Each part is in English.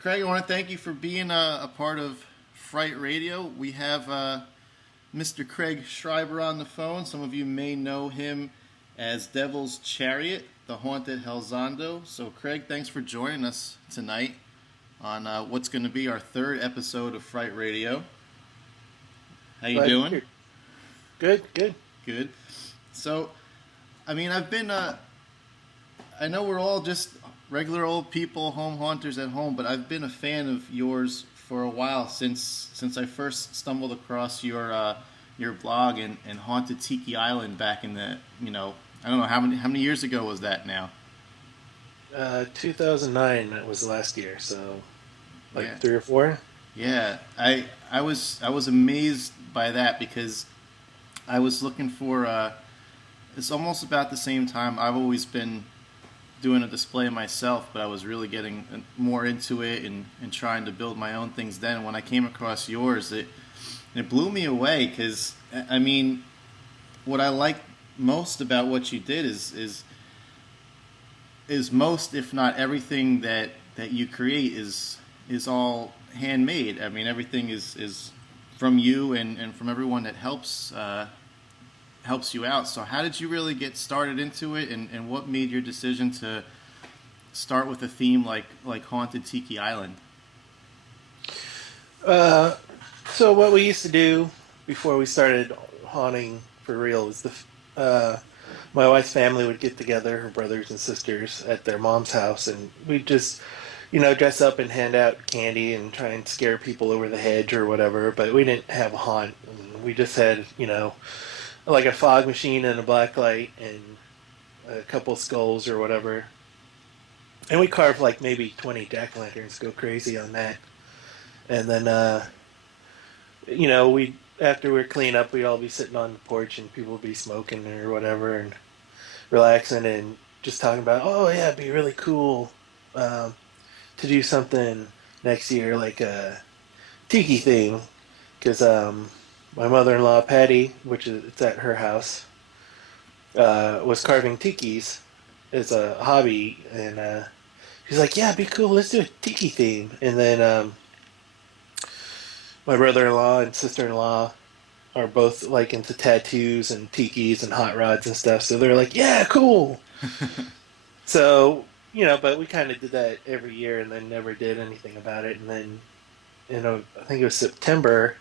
Craig, I want to thank you for being a part of Fright Radio. We have Mr. Craig Schreiber on the phone. Some of you may know him as Devils Chariot, the Haunted Hellzondo. So, Craig, thanks for joining us tonight on what's going to be our third episode of Fright Radio. How you doing? Good. Good. So, I mean, I know we're all just regular old people, home haunters at home, but I've been a fan of yours for a while since I first stumbled across your blog and Haunted Tiki Island back in the, I don't know how many years ago was that now. 2009 that was last year, so Yeah. 3 or 4. Yeah, I was amazed by that because I was looking for it's almost about the same time. I've always been doing a display myself, but I was really getting more into it and trying to build my own things then. And when I came across yours, it blew me away because, I mean, what I like most about what you did is most, if not everything that you create is all handmade. I mean, everything is from you and from everyone that helps you out. So how did you really get started into it, and what made your decision to start with a theme like Haunted Tiki Island? So what we used to do before we started haunting for real is my wife's family would get together, her brothers and sisters, at their mom's house, and we'd just dress up and hand out candy and try and scare people over the hedge or whatever, but we didn't have a haunt. We just had like a fog machine and a black light and a couple skulls or whatever. And we carved like maybe 20 jack-o'-lanterns, go crazy on that. And then, after we're clean up, we'd all be sitting on the porch and people would be smoking or whatever and relaxing and just talking about, oh yeah, it'd be really cool to do something next year, like a tiki thing. Because, my mother-in-law, Patty, it's at her house, was carving tikis as a hobby, and she's like, yeah, it'd be cool, let's do a tiki theme. And then my brother-in-law and sister-in-law are both like into tattoos and tikis and hot rods and stuff, so they're like, yeah, cool. So, but we kind of did that every year and then never did anything about it. And then, I think it was September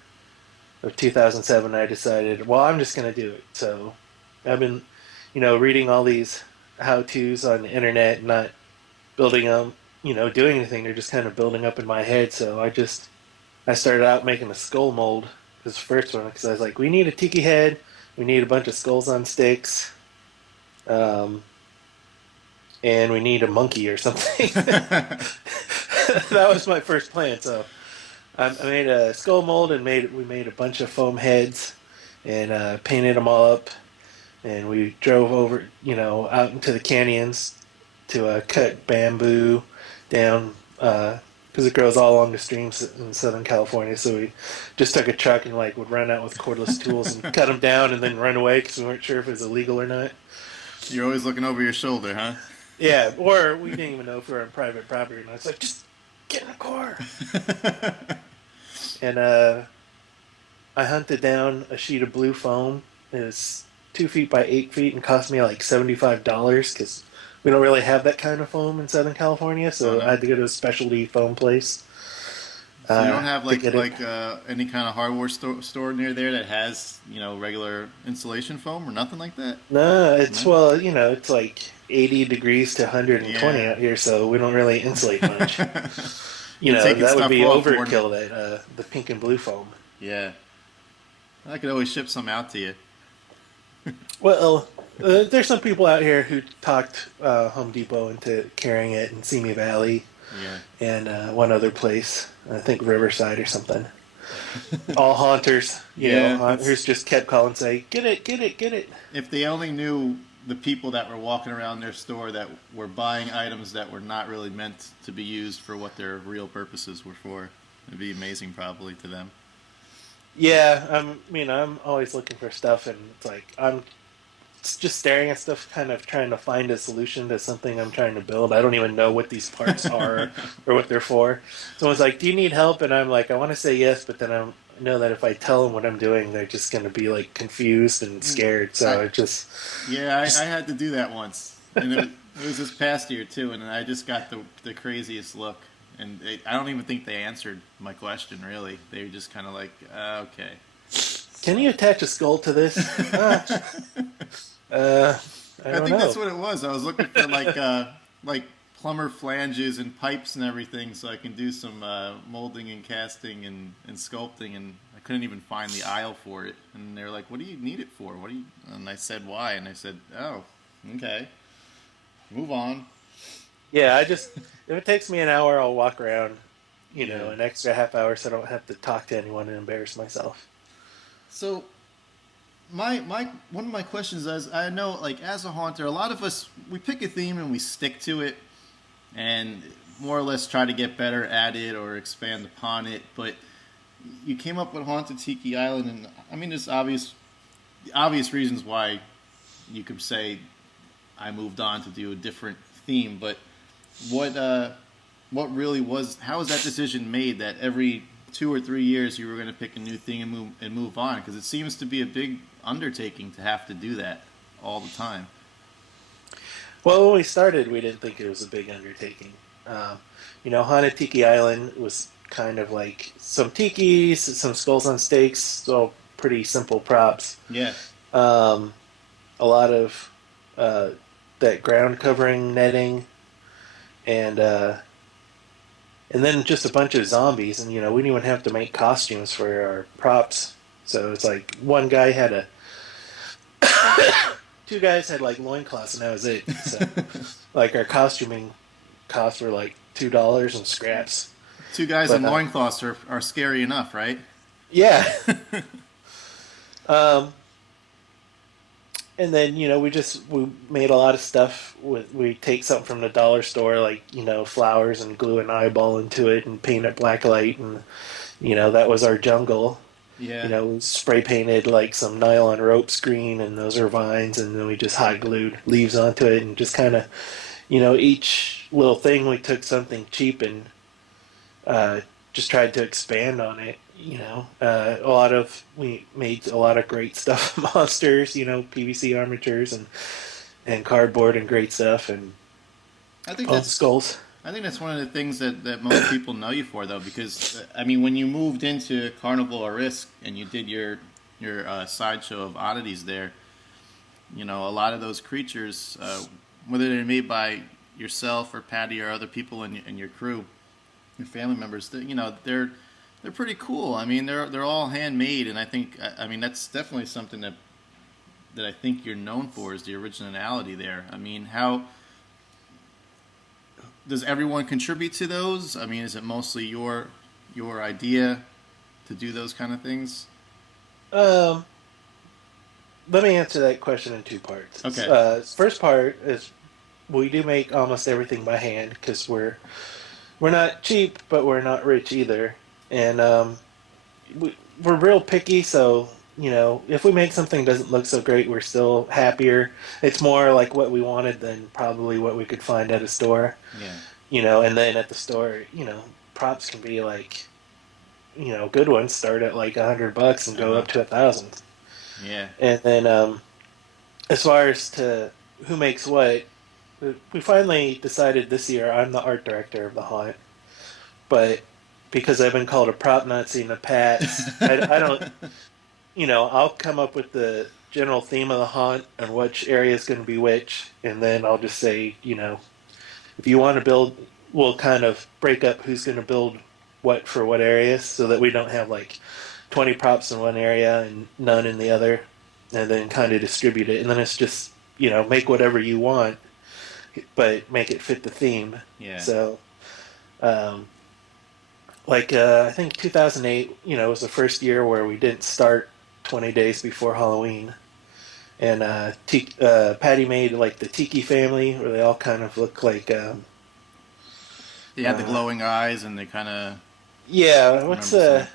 of 2007, I decided, well, I'm just going to do it. So I've been, reading all these how-tos on the internet, not building them, doing anything. They're just kind of building up in my head. So I started out making a skull mold, this first one, because I was like, we need a tiki head. We need a bunch of skulls on sticks. And we need a monkey or something. That was my first plan. So I made a skull mold and we made a bunch of foam heads and painted them all up. And we drove over, out into the canyons to cut bamboo down because it grows all along the streams in Southern California. So we just took a truck and would run out with cordless tools and cut them down and then run away because we weren't sure if it was illegal or not. You're always looking over your shoulder, huh? Yeah, or we didn't even know if we were on private property. And I was like, just get in the car. And I hunted down a sheet of blue foam. It was 2 feet by 8 feet and cost me like $75 because we don't really have that kind of foam in Southern California. So I had to go to a specialty foam place. So you don't have any kind of hardware store near there that has regular insulation foam or nothing like that? No, it's it's like 80 degrees to 120 out here, so we don't really insulate much. That would be overkill. That the pink and blue foam. Yeah, I could always ship some out to you. Well, there's some people out here who talked Home Depot into carrying it in Simi Valley. Yeah. And one other place, I think Riverside or something. All haunters, haunters just kept calling and say, get it. If they only knew the people that were walking around their store that were buying items that were not really meant to be used for what their real purposes were for, it'd be amazing probably to them. Yeah, I'm always looking for stuff, and it's like I'm just staring at stuff, kind of trying to find a solution to something I'm trying to build. I don't even know what these parts are or what they're for. Someone's like, "Do you need help?" And I'm like, "I want to say yes," but then I know that if I tell them what I'm doing, they're just going to be like confused and scared. So I it I just had to do that once, and it was this past year too, and I just got the craziest look, and I don't even think they answered my question really. They were just kind of like, okay. can So you attach a skull to this? I I don't think that's know. what it was. I was looking for like plumber flanges and pipes and everything, so I can do some molding and casting and sculpting, and I couldn't even find the aisle for it. And they're like, "What do you need it for? What do you?" And I said, "Why?" And I said, "Oh, okay, move on." Yeah, I just if it takes me an hour, I'll walk around, Yeah. an extra half hour, so I don't have to talk to anyone and embarrass myself. So my one of my questions is, I know like as a haunter, a lot of us we pick a theme and we stick to it and more or less try to get better at it or expand upon it. But you came up with Haunted Tiki Island, and I mean, there's obvious reasons why you could say I moved on to do a different theme. But what what really was? How was that decision made that every 2 or 3 years you were going to pick a new thing and move on? Because it seems to be a big undertaking to have to do that all the time. Well, when we started, we didn't think it was a big undertaking. Um, Haunted Tiki Island was kind of like some tikis, some skulls on stakes, so pretty simple props. Yeah, Um, a lot of uh, that ground covering netting, and uh, and then just a bunch of zombies. And we didn't even have to make costumes for our props. So it's like one guy had a, two guys had like loincloths, and that was it. So like our costuming costs were like $2 and scraps. two guys in But loincloths are scary enough, right? yeah, um, and then we made a lot of stuff. We take something from the dollar store, like flowers, and glue an eyeball into it and paint it black light, and that was our jungle. Yeah. We spray painted like some nylon ropes green, and those are vines, and then we just hot glued leaves onto it, and just kind of each little thing we took something cheap and uh, just tried to expand on it. We made a lot of great stuff, monsters, PVC armatures and cardboard and great stuff, and I think all the that's skulls. I think that's one of the things that most people know you for, though, because I mean, when you moved into Carnival or Risk and you did your sideshow of oddities there, a lot of those creatures, whether they're made by yourself or Patty or other people in your crew, your family members, they're pretty cool. I mean, they're all handmade, and I mean that's definitely something that I think you're known for is the originality there. I mean, how does everyone contribute to those? I mean, is it mostly your idea to do those kind of things? Um, Let me answer that question in two parts. Okay. First part is we do make almost everything by hand because we're not cheap, but we're not rich either, and we're real picky. So if we make something that doesn't look so great, we're still happier. It's more like what we wanted than probably what we could find at a store. Yeah. And then at the store, props can be like, good ones start at like $100 and Uh go huh. up to 1,000. Yeah. And then as far as to who makes what, we finally decided this year I'm the art director of the haunt, but because I've been called a prop Nazi in the past, I don't, I'll come up with the general theme of the haunt and which area is going to be which, and then I'll just say, if you want to build, we'll kind of break up who's going to build what for what areas so that we don't have like 20 props in one area and none in the other, and then kind of distribute it. And then it's just, make whatever you want, but make it fit the theme. Yeah. So, um, I think 2008, was the first year where we didn't start 20 days before Halloween. And Patty made like the Tiki family, where they all kind of look like They had the uh, glowing eyes, and they kind of. yeah, I what's remember seeing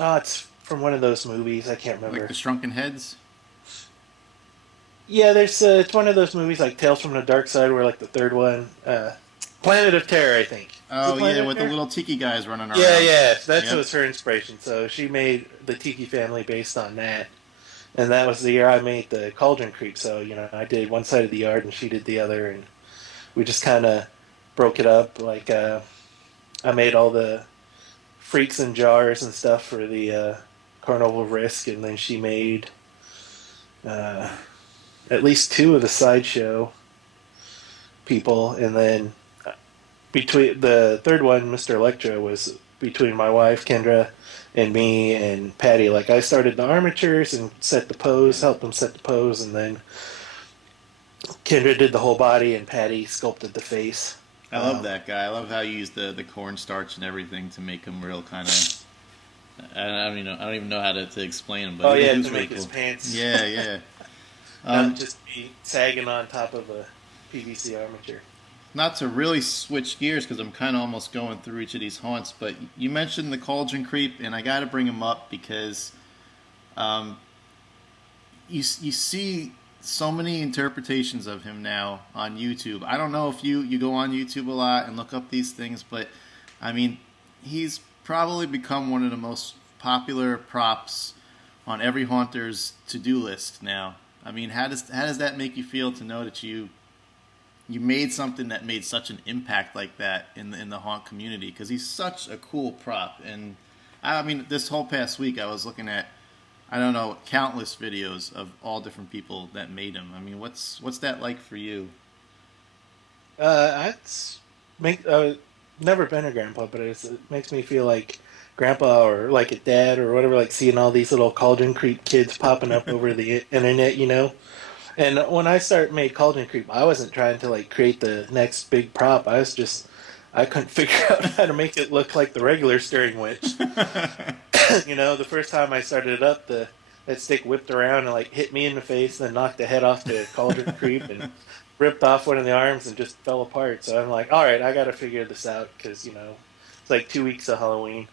oh, it's from one of those movies. I can't like the remember. shrunken heads. Yeah, there's it's one of those movies like Tales from the Dark Side, where like the third one, Planet of Terror, I think. Is it Oh yeah, Planet of with the Terror? little tiki guys running Yeah, around. yeah, that Yep. was her inspiration. So she made the Tiki Family based on that, and that was the year I made the Cauldron Creep. So I did one side of the yard and she did the other, and we just kind of broke it up. Like I made all the freaks and jars and stuff for the Carnival Risk, and then she made uh, at least two of the sideshow people, and then between the third one, Mr. Electro, was between my wife Kendra and me and Patty. Like I started the armatures and set the pose, helped them set the pose, and then Kendra did the whole body and Patty sculpted the face. I love that guy. I love how you use the cornstarch and everything to make him real kind of. I don't even know how to explain him, but Oh he yeah, was to really make his cool. pants Yeah, yeah. not Um, just be sagging on top of a PVC armature. Not to really switch gears because I'm kind of almost going through each of these haunts, but you mentioned the Cauldron Creep, and I got to bring him up because um, you see so many interpretations of him now on YouTube. I don't know if you go on YouTube a lot and look up these things, but I mean, he's probably become one of the most popular props on every haunter's to-do list now. I mean, how does that make you feel to know that you made something that made such an impact like that in the haunt community? Because he's such a cool prop, and I mean, this whole past week I was looking at, I don't know, countless videos of all different people that made him. I mean, what's that like for you? It's make never been a grandpa, but it makes me feel like grandpa or like a dad or whatever. Like seeing all these little Cauldron Creep kids popping up over the internet. And when I start made Cauldron Creep, I wasn't trying to like create the next big prop. I couldn't figure out how to make it look like the regular stirring witch. The first time I started it up, the that stick whipped around and like hit me in the face, and then knocked the head off the Cauldron Creep and ripped off one of the arms and just fell apart. So I'm like, all right, I got to figure this out because it's like 2 weeks of Halloween.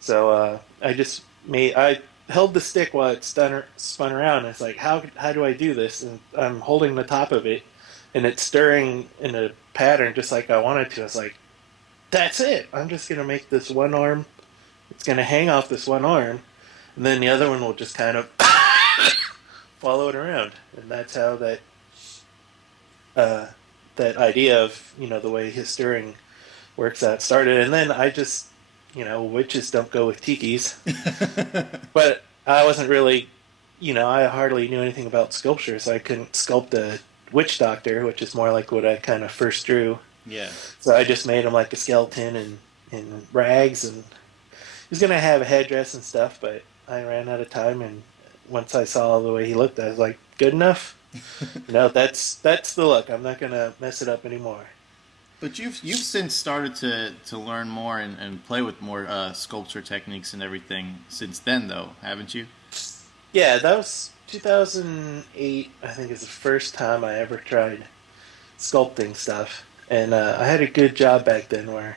So I held the stick while it spun around. It's like how do I do this? And I'm holding the top of it, and it's stirring in a pattern just like I wanted to. It's like that's it. I'm just gonna make this one arm. It's gonna hang off this one arm, and then the other one will just kind of follow it around. And that's how uh, that idea of the way his stirring works out started. And then I just witches don't go with tikis. But I wasn't really, I hardly knew anything about sculpture, so I couldn't sculpt a witch doctor, which is more like what I kind of first drew. Yeah. So I just made him like a skeleton and rags, and he was gonna have a headdress and stuff, but I ran out of time, and once I saw the way he looked, I was like, good enough. That's the look. I'm not gonna mess it up anymore. But you've since started to learn more and play with more sculpture techniques and everything since then, though, haven't you? Yeah, that was 2008. I think is the first time I ever tried sculpting stuff, and I had a good job back then where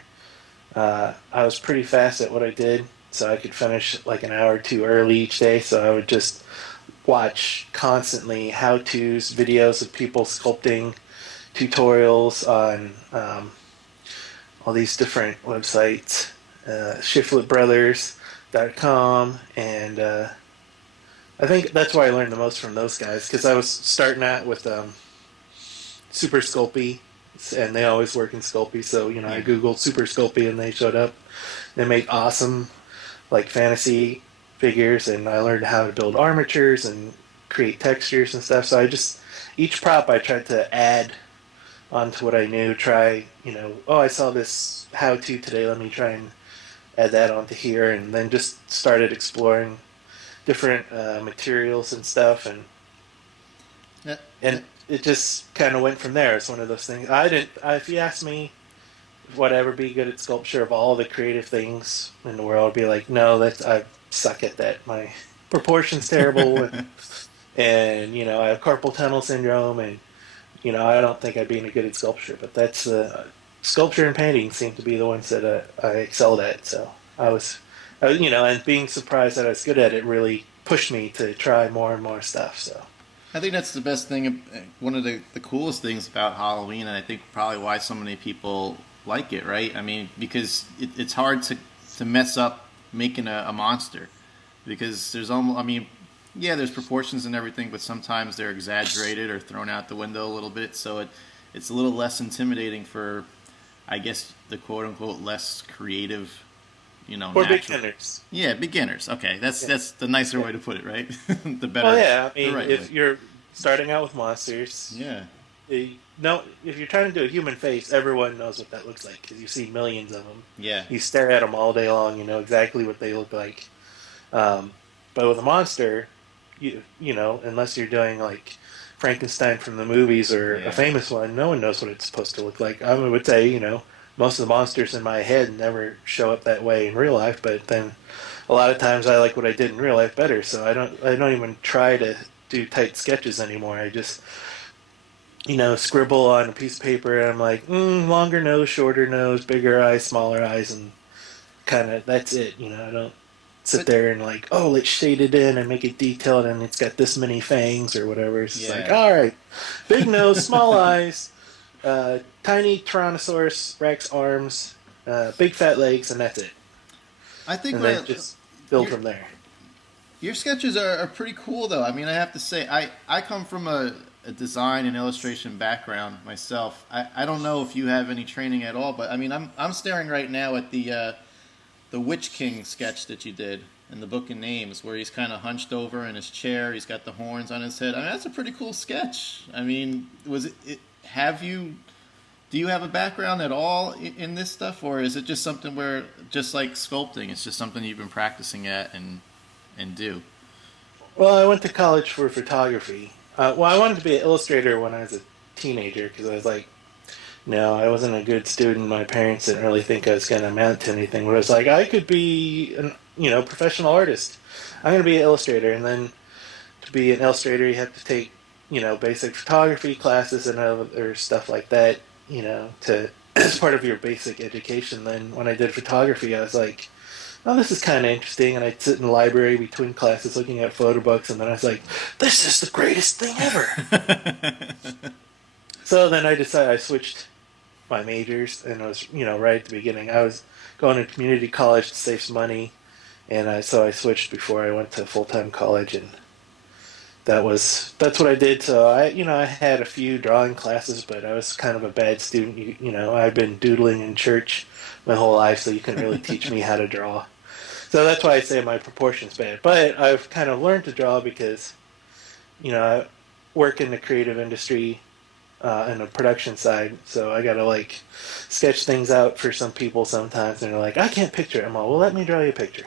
I was pretty fast at what I did, so I could finish like an hour or two early each day. So I would just watch constantly how-tos, videos of people sculpting, tutorials on all these different websites, shifletbrothers.com, and I think that's why I learned the most from those guys because I was starting out with Super Sculpey, and they always work in Sculpey. So I Yeah. googled Super Sculpey, and they showed up. They make awesome like fantasy figures, and I learned how to build armatures and create textures and stuff. So I just each prop I tried to add onto what I knew. Try oh, I saw this how to today. Let me try and add that onto here, and then just started exploring different materials and stuff, and That, that, and it just kind of went from there. It's one of those things. I didn't. If you ask me, would I ever be good at sculpture of all the creative things in the world? I'd be like, no, that's I suck at that. My proportions terrible, and I have carpal tunnel syndrome, and I don't think I'd be any good at sculpture. But that's sculpture and painting seem to be the ones that I excelled at. So and being surprised that I was good at it really pushed me to try more and more stuff. So I think that's the best thing, one of the coolest things about Halloween, and I think probably why so many people like it, right? I mean, because it's hard to mess up making a monster. Because there's almost, I mean, yeah, there's proportions and everything, but sometimes they're exaggerated or thrown out the window a little bit, so it's a little less intimidating for, I guess, the quote unquote less creative, Or natural. beginners. Yeah, beginners. Okay, Yeah. that's the nicer Yeah. way to put it, right? Well, yeah. I The mean, right way. if you're starting out with monsters, Yeah, no, if you're trying to do a human face, everyone knows what that looks like because you see millions of them. yeah, You stare at them all day long. You know exactly what they look like. Um, but with a monster, unless you're doing like Frankenstein from the movies or a yeah. famous one, no one knows what it's supposed to look like. I would say, most of the monsters in my head never show up that way in real life. But then a lot of times I like what I did in real life better, so I don't even try to do tight sketches anymore. I just scribble on a piece of paper, and I'm like, longer nose, shorter nose, bigger eyes, smaller eyes, and kind of that's it. I don't sit But there and like, oh, let's shade it in and make it detailed, and it's got this many fangs or whatever. It's just like, yeah. all right, big nose, small eyes, tiny Tyrannosaurus Rex arms, big fat legs, and that's it. I think And then just build your from there. your sketches are pretty cool, though. I mean, I have to say, I come from a design and illustration background myself. I don't know if you have any training at all, but I mean, I'm staring right now at the Witch King sketch that you did in the Book of Names, where he's kind of hunched over in his chair. He's got the horns on his head. I mean, that's a pretty cool sketch. I mean, have you? Do you have a background at all in this stuff, or is it just something where, just like sculpting, it's just something you've been practicing at and do? Well, I went to college for photography. Well, I wanted to be an illustrator when I was a teenager because I was like, no, I wasn't a good student. My parents didn't really think I was going to amount to anything. But I was like, I could be an professional artist. I'm going to be an illustrator, and then to be an illustrator, you have to take basic photography classes and other stuff like that. To as part of your basic education. Then when I did photography, I was like, oh, this is kind of interesting. And I'd sit in the library between classes looking at photo books, and then I was like, this is the greatest thing ever. So then I decided I switched my majors, and it was right at the beginning. I was going to community college to save some money, and so I switched before I went to full time college, and that's what I did. So I had a few drawing classes, but I was kind of a bad student. I've been doodling in church my whole life, so you couldn't really teach me how to draw. So that's why I say my proportion's bad. But I've kind of learned to draw because I work in the creative industry in the production side, so I gotta like sketch things out for some people sometimes, and they're like, "I can't picture it." I'm like, "Well, let me draw you a picture."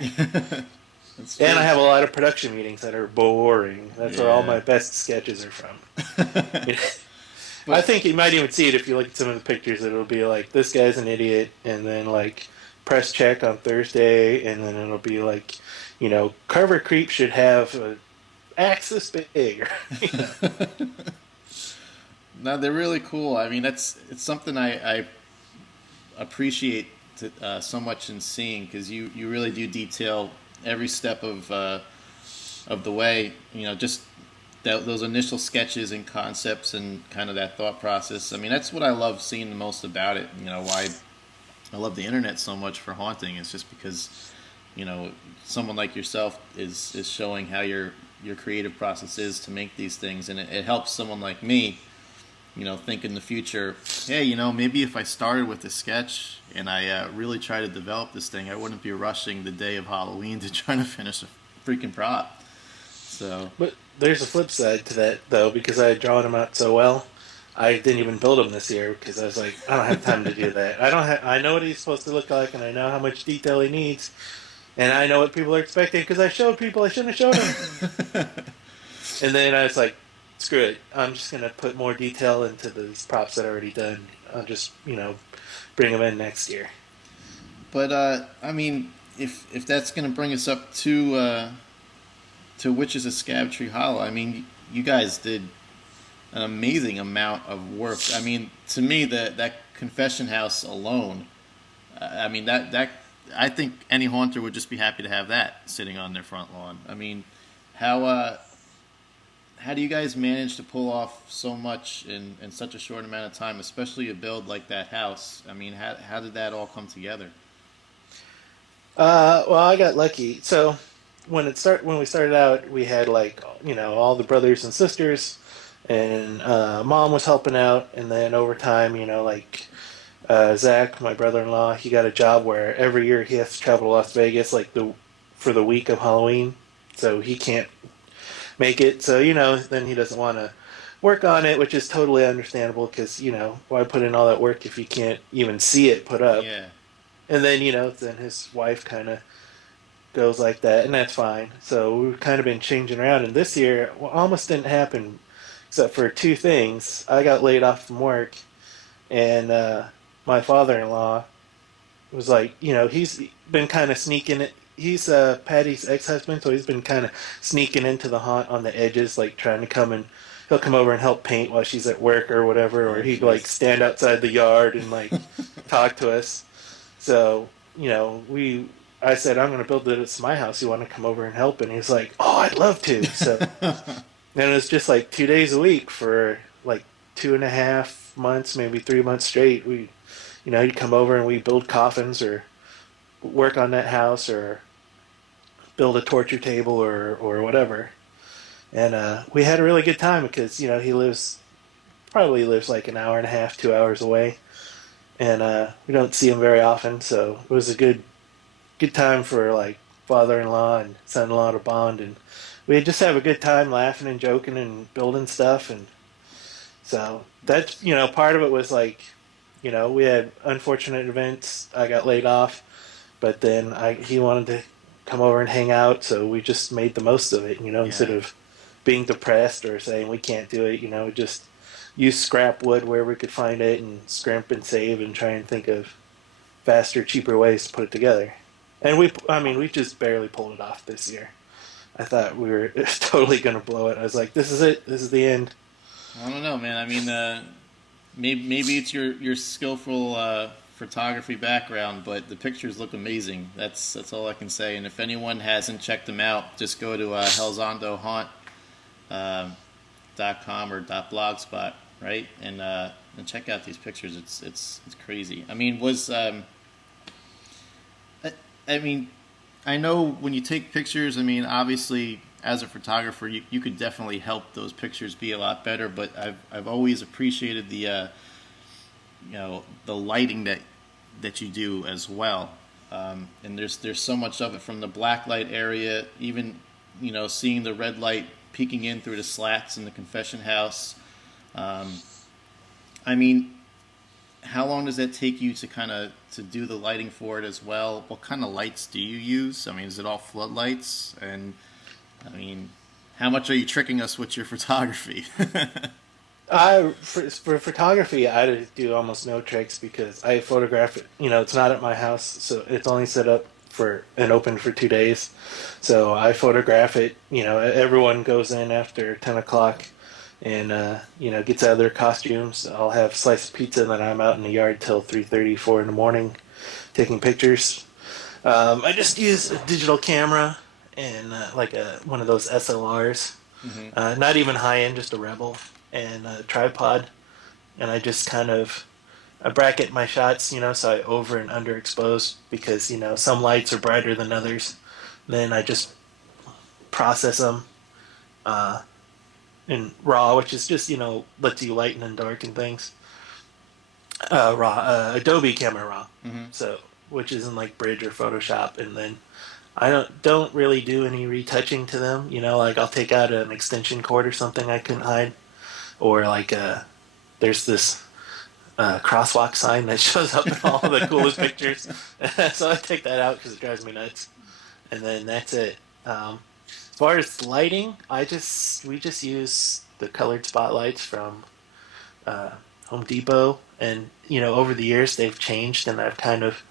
That's And true. I have a lot of production meetings that are boring. That's where all Yeah. my best sketches are from. I But think you might even see it if you look at some of the pictures. It'll be like, "This guy's an idiot," and then like press check on Thursday, and then it'll be like, Carver Creek should have a axe this big. no, they're really cool. I mean, it's something I appreciate so much in seeing, because you really do detail every step of the way. Just those initial sketches and concepts and kind of that thought process. I mean, that's what I love seeing the most about it. Why I love the internet so much for haunting. It's just because someone like yourself is showing how your creative process is to make these things, and it helps someone like me think in the future, hey, maybe if I started with a sketch and I really try to develop this thing, I wouldn't be rushing the day of Halloween to try to finish a freaking prop. So, But there's a flip side to that, though, because I had drawn him out so well. I didn't even build him this year because I was like, I don't have time to do that. I don't have. I know what he's supposed to look like, and I know how much detail he needs, and I know what people are expecting because I showed people I shouldn't have showed them. And then I was like, screw it. I'm just gonna put more detail into these props that I already done. I'll just bring them in next year. but I mean, if that's going to bring us up to Witches of Scabtree Hollow, I mean, you guys did an amazing amount of work. I mean, to me, that confession house alone, I mean, that I think any haunter would just be happy to have that sitting on their front lawn. I mean, how how do you guys manage to pull off so much in such a short amount of time, especially a build like that house? I mean, how did that all come together? Well, I got lucky. So when we started out, we had like all the brothers and sisters, and mom was helping out, and then over time, like Zach, my brother-in-law, he got a job where every year he has to travel to Las Vegas like the for the week of Halloween, so he can't make it. So then he doesn't want to work on it, which is totally understandable because why put in all that work if you can't even see it put up? Yeah, And then then his wife kind of goes like that, and that's fine. So we've kind of been changing around, and this year almost didn't happen except for two things. I got laid off from work, and my father-in-law was like, he's been kind of sneaking it. He's Patty's ex-husband, so he's been kind of sneaking into the haunt on the edges, like trying to come and he'll come over and help paint while she's at work or whatever, or oh he'd like jeez. stand outside the yard and like talk to us. So I said I'm going to build this my house. You want to come over and help? And he's like, oh, I'd love to. So then it was just like 2 days a week for like 2.5 months, maybe 3 months straight. He'd come over and we build coffins or work on that house or build a torture table or whatever. And we had a really good time because he probably lives like an hour and a half, 2 hours away, and we don't see him very often. So it was a good time for like father-in-law and son-in-law to bond, and we just have a good time laughing and joking and building stuff. And so that's part of it was like we had unfortunate events. I got laid off, but then he wanted to come over and hang out, so we just made the most of it. Instead Yeah, of being depressed or saying we can't do it, just use scrap wood where we could find it and scrimp and save and try and think of faster, cheaper ways to put it together. And I mean, we just barely pulled it off this year. I thought we were totally gonna blow it. I was like, this is it. This is the end. I don't know, man. I mean, maybe it's your skillful photography background, but the pictures look amazing. That's all I can say. And if anyone hasn't checked them out, just go to hellsondohaunt.com or .blogspot, right? And check out these pictures. It's crazy. I mean, I mean, I know when you take pictures, I mean, obviously, as a photographer, you could definitely help those pictures be a lot better. But I've always appreciated the lighting that you do as well. And there's so much of it from the black light area, even seeing the red light peeking in through the slats in the confession house. I mean, how long does that take you to kind of to do the lighting for it as well? What kind of lights do you use? I mean, is it all floodlights? And I mean, how much are you tricking us with your photography? For photography, I do almost no tricks because I photograph it. It's not at my house, so it's only set up for and open for 2 days. So I photograph it. Everyone goes in after 10 o'clock, and gets out of their costumes. I'll have a slice of pizza, and then I'm out in the yard till 3:30, 4 in the morning, taking pictures. I just use a digital camera and like one of those SLRs. Hmm. Not even high end, just a Rebel and a tripod. And I just kind of I bracket my shots, so I over and underexpose because some lights are brighter than others. Then I just process them uh, in RAW, which is just lets you lighten and darken things. RAW, Adobe Camera RAW, Hmm. so which is in like Bridge or Photoshop, and then I don't really do any retouching to them. Like I'll take out an extension cord or something I couldn't hide, or like there's this crosswalk sign that shows up in all the coolest pictures, so I take that out because it drives me nuts, and then that's it. As far as lighting, we just use the colored spotlights from uh, Home Depot, and over the years they've changed, and I've kind of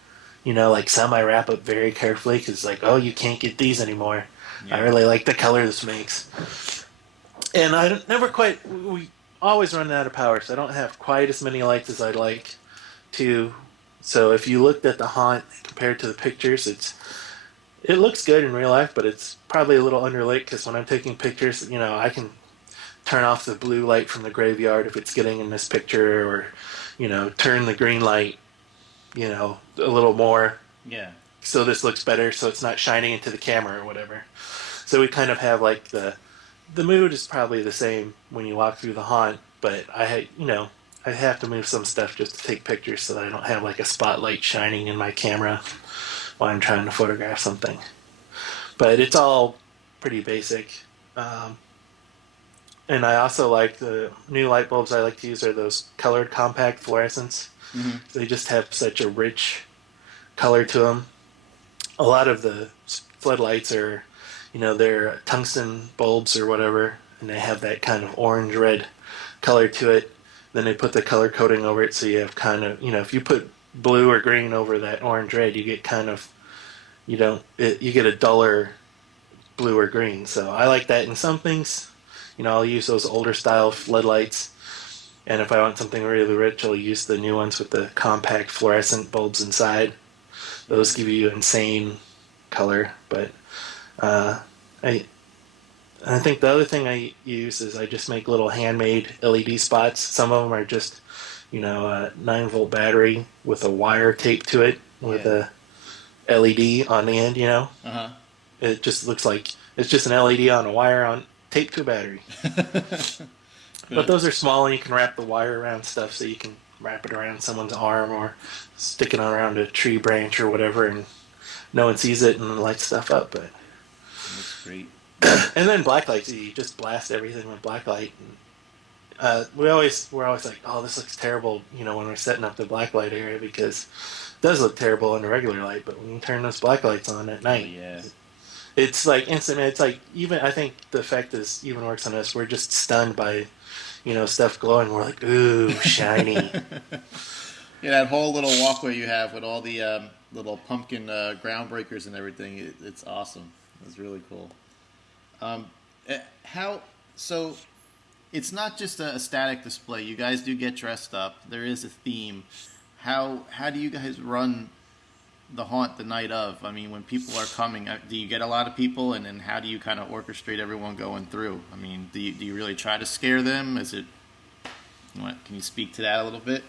like semi wrap up very carefully because like, oh, you can't get these anymore. I Yeah. really like the color this makes, and I don't, never quite. We always run out of power, so I don't have quite as many lights as I'd like to. So if you looked at the haunt compared to the pictures, it looks good in real life, but it's probably a little underlit because when I'm taking pictures, I can turn off the blue light from the graveyard if it's getting in this picture, or turn the green light a little more Yeah. so this looks better, so it's not shining into the camera or whatever. So we kind of have like the mood is probably the same when you walk through the haunt, but I have to move some stuff just to take pictures so that I don't have like a spotlight shining in my camera while I'm trying to photograph something. But it's all pretty basic. And I also like the new light bulbs I like to use are those colored compact fluorescents. Mm-hmm. They just have such a rich color to them. A lot of the floodlights are, they're tungsten bulbs or whatever, and they have that kind of orange-red color to it. Then they put the color coating over it, so you have kind of, if you put blue or green over that orange-red, you get kind of, you get a duller blue or green. So I like that in some things. I'll use those older style floodlights, and if I want something really rich, I'll use the new ones with the compact fluorescent bulbs inside. Those give you insane color, but I think the other thing I use is I just make little handmade LED spots. Some of them are just a 9-volt battery with a wire taped to it with a LED on the end. Uh-huh. It just looks like it's just an LED on a wire on taped to a battery. But those are small, and you can wrap the wire around stuff, so you can wrap it around someone's arm or stick it around a tree branch or whatever, and no one sees it and lights stuff up. But that's great. And then blacklights, you just blast everything with blacklight. We're always like, oh, this looks terrible, when we're setting up the blacklight area, because it does look terrible under regular light. But when you turn those blacklights on at night, it's like instant. It's like, even I think the effect is even worse on us. We're just stunned by stuff glowing. We're like, ooh, shiny. Yeah, that whole little walkway you have with all the little pumpkin groundbreakers and everything, it's awesome. It's really cool. So it's not just a static display. You guys do get dressed up. There is a theme. How do you guys run the haunt the night of? I mean, when people are coming, do you get a lot of people, and then how do you kind of orchestrate everyone going through? I mean, do you really try to scare them? Can you speak to that a little bit?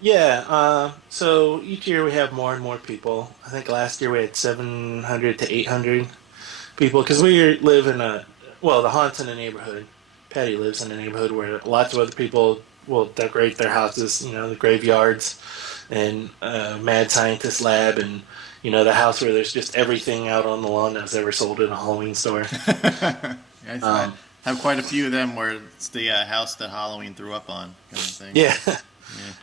Yeah, so each year we have more and more people. I think last year we had 700 to 800 people, because we live in the haunt's in a neighborhood. Patty lives in a neighborhood where lots of other people will decorate their houses, the graveyards and Mad Scientist Lab, and the house where there's just everything out on the lawn that was ever sold in a Halloween store. I have quite a few of them where it's the house that Halloween threw up on, kind of thing. Yeah.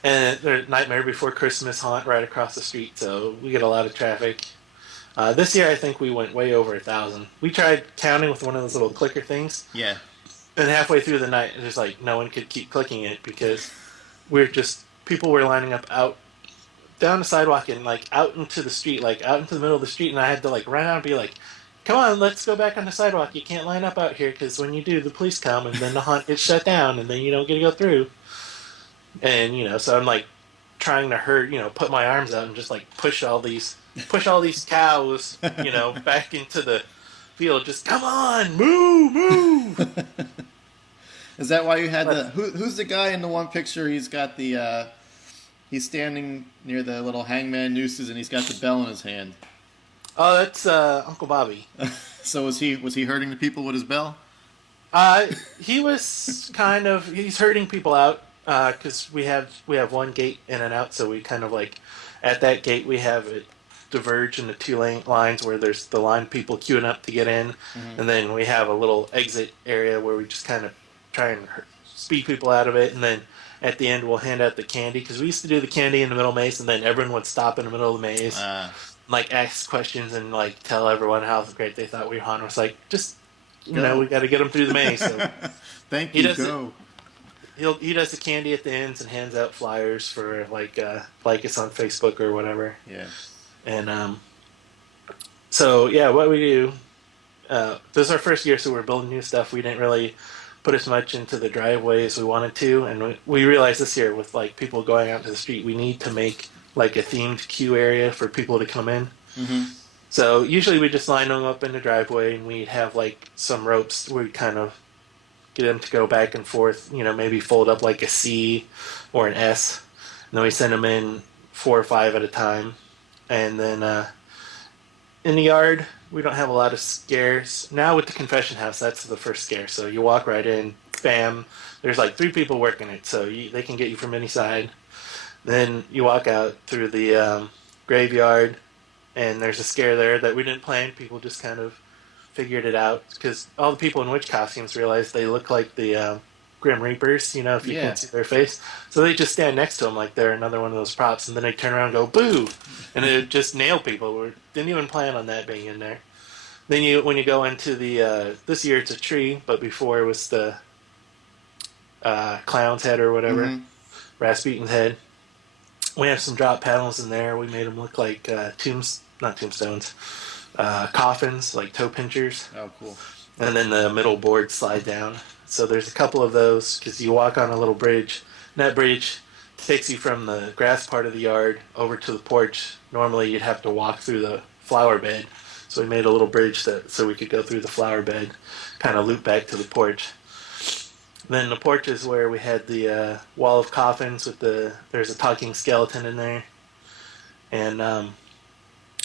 And there's Nightmare Before Christmas haunt right across the street, so we get a lot of traffic. This year I think we went way over 1,000. We tried counting with one of those little clicker things. Yeah. And halfway through the night, it was like no one could keep clicking it, because people were lining up out down the sidewalk and like out into the street, like out into the middle of the street, and I had to like run out and be like, come on, let's go back on the sidewalk. You can't line up out here, because when you do, the police come, and then the haunt gets shut down, and then you don't get to go through. And so I'm like trying to put my arms out and just like push all these cows, back into the field. Just come on, move. Is that why you had who's the guy in the one picture? He's got the he's standing near the little hangman nooses, and he's got the bell in his hand. Oh, that's Uncle Bobby. So was he hurting the people with his bell? He was he's hurting people out. Because we have one gate in and out, so we kind of like at that gate we have it diverge into two lines where there's the line people queuing up to get in, and then we have a little exit area where we just kind of try and speed people out of it, and then at the end we'll hand out the candy, because we used to do the candy in the middle maze, and then everyone would stop in the middle of the maze, like ask questions and like tell everyone how great they thought we were haunted. It's like, just we got to get them through the maze. So thank you. Go. He does the candy at the ends and hands out flyers for like us on Facebook or whatever. Yeah. And so yeah, what we do. This is our first year, so we're building new stuff. We didn't really put as much into the driveway as we wanted to, and we realized this year with like people going out to the street, we need to make like a themed queue area for people to come in. Mm-hmm. So usually we just line them up in the driveway, and we have like some ropes. We kind of get them to go back and forth. Maybe fold up like a C or an S, and then we send them in 4 or 5 at a time, and then in the yard, we don't have a lot of scares. Now with the confession house, that's the first scare. So you walk right in, bam. There's like 3 people working it, so they can get you from any side. Then you walk out through the graveyard, and there's a scare there that we didn't plan. People just kind of figured it out because all the people in witch costumes realized they look like the Grim Reapers, if you can see their face. So they just stand next to them like they're another one of those props, and then they turn around and go, boo! And it just nail people. We didn't even plan on that being in there. Then when you go into the, this year it's a tree, but before it was the clown's head or whatever, Rasputin's head. We have some drop panels in there. We made them look like not tombstones, coffins, like toe pinchers. Oh, cool. And then the middle boards slide down. So there's a couple of those because you walk on a little bridge. And that bridge takes you from the grass part of the yard over to the porch. Normally you'd have to walk through the flower bed. So we made a little bridge so we could go through the flower bed, kind of loop back to the porch. Then the porch is where we had the wall of coffins there's a talking skeleton in there. And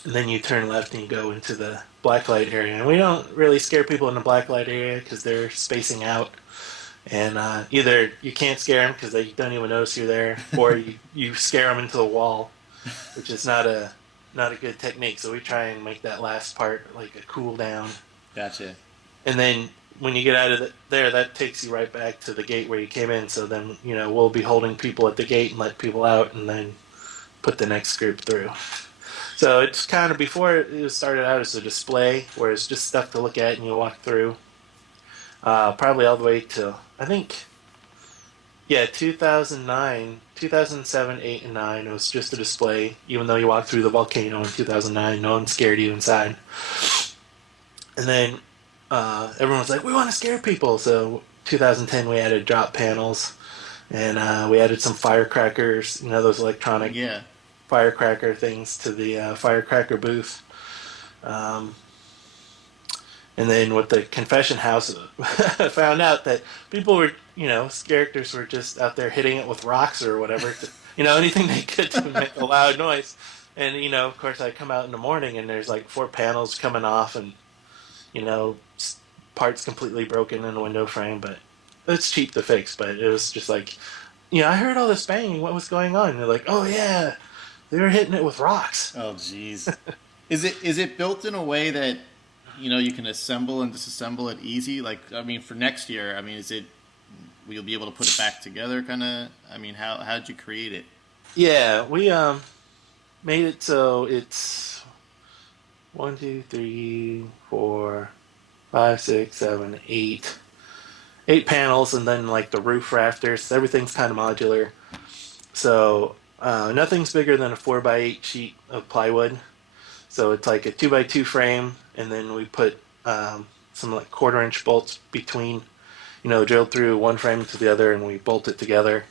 then you turn left and you go into the blacklight area. And we don't really scare people in the blacklight area because they're spacing out. And either you can't scare them because they don't even notice you're there, or you scare them into the wall, which is not a good technique. So we try and make that last part like a cool down. Gotcha. And then when you get out of there, that takes you right back to the gate where you came in. So then, we'll be holding people at the gate and let people out and then put the next group through. So it's kind of, before it started out as a display where it's just stuff to look at and you walk through. Probably all the way to, I think, 2009, 2007, 8, and 9, it was just a display. Even though you walked through the volcano in 2009, no one scared you inside. And then everyone was like, we want to scare people. So 2010, we added drop panels, and we added some firecrackers, those electronic firecracker things to the firecracker booth. And then with the confession house, I found out that people were, characters were just out there hitting it with rocks or whatever, anything they could to make a loud noise. And, of course, I come out in the morning and there's like 4 panels coming off and, parts completely broken in the window frame. But it's cheap to fix. But it was just like, I heard all this banging. What was going on? And they're like, oh, yeah, they were hitting it with rocks. Oh, jeez. Is it built in a way that you can assemble and disassemble it easy? Like, for next year, will you be able to put it back together, kind of? How'd you create it? Yeah, we made it so it's 1, 2, 3, 4, 5, 6, 7, 8. 8 panels, and then like the roof rafters. Everything's kind of modular. So nothing's bigger than a 4x8 sheet of plywood. So it's like a 2x2 frame, and then we put some like 1/4-inch bolts between, drilled through one frame to the other, and we bolt it together.